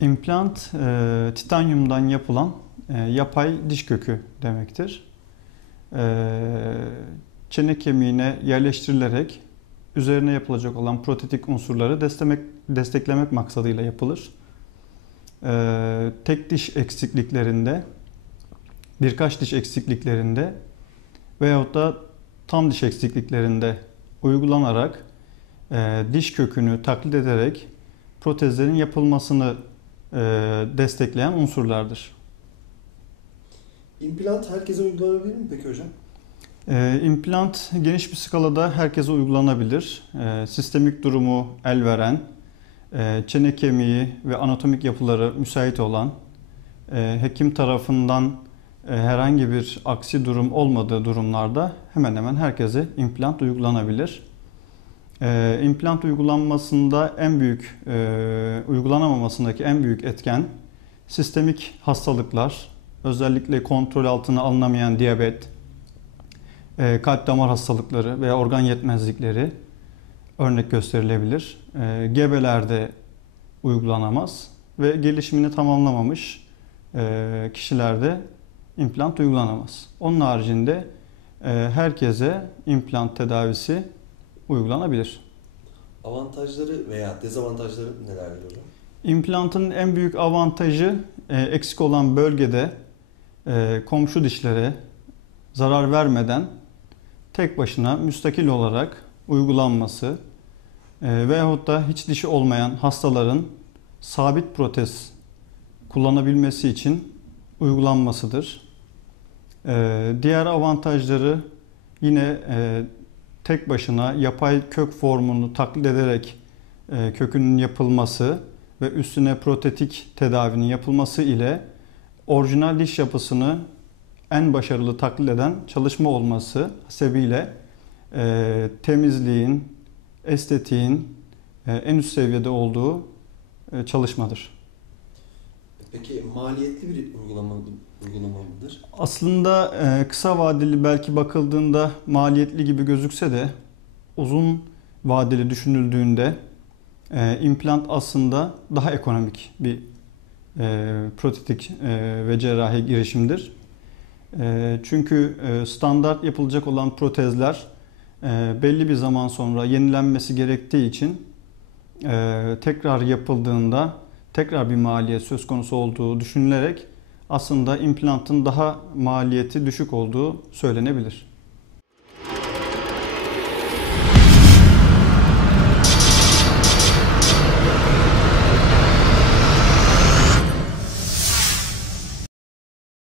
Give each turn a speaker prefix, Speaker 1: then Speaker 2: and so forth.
Speaker 1: İmplant e, titanyumdan yapılan e, yapay diş kökü demektir. E, çene kemiğine yerleştirilerek üzerine yapılacak olan protetik unsurları desteklemek, desteklemek maksadıyla yapılır. E, tek diş eksikliklerinde, birkaç diş eksikliklerinde veyahut da tam diş eksikliklerinde uygulanarak e, diş kökünü taklit ederek protezlerin yapılmasını destekleyen unsurlardır.
Speaker 2: İmplant herkese uygulanabilir mi peki hocam?
Speaker 1: E, implant geniş bir skalada herkese uygulanabilir. E, sistemik durumu el veren, e, çene kemiği ve anatomik yapıları müsait olan, e, hekim tarafından e, herhangi bir aksi durum olmadığı durumlarda hemen hemen herkese implant uygulanabilir. E, implant uygulanmasında en büyük, e, uygulanamamasındaki en büyük etken sistemik hastalıklar, özellikle kontrol altına alınamayan diyabet, e, kalp damar hastalıkları veya organ yetmezlikleri örnek gösterilebilir. E, gebelerde uygulanamaz ve gelişimini tamamlamamış e, kişilerde implant uygulanamaz. Onun haricinde e, herkese implant tedavisi uygulanabilir.
Speaker 2: Avantajları veya dezavantajları nelerdir hocam?
Speaker 1: İmplantın en büyük avantajı e, eksik olan bölgede e, komşu dişlere zarar vermeden tek başına müstakil olarak uygulanması e, veyahut da hiç dişi olmayan hastaların sabit protez kullanabilmesi için uygulanmasıdır. Diğer avantajları yine tek başına yapay kök formunu taklit ederek e, kökünün yapılması ve üstüne protetik tedavinin yapılması ile orijinal diş yapısını en başarılı taklit eden çalışma olması sebebiyle e, temizliğin, estetiğin e, en üst seviyede olduğu e, çalışmadır.
Speaker 2: Peki maliyetli bir uygulama, uygulama mıdır?
Speaker 1: Aslında e, kısa vadeli belki bakıldığında maliyetli gibi gözükse de uzun vadeli düşünüldüğünde e, implant aslında daha ekonomik bir e, protetik e, ve cerrahi girişimdir. E, çünkü e, standart yapılacak olan protezler e, belli bir zaman sonra yenilenmesi gerektiği için e, tekrar yapıldığında tekrar bir maliyet söz konusu olduğu düşünülerek aslında implantın daha maliyeti düşük olduğu söylenebilir.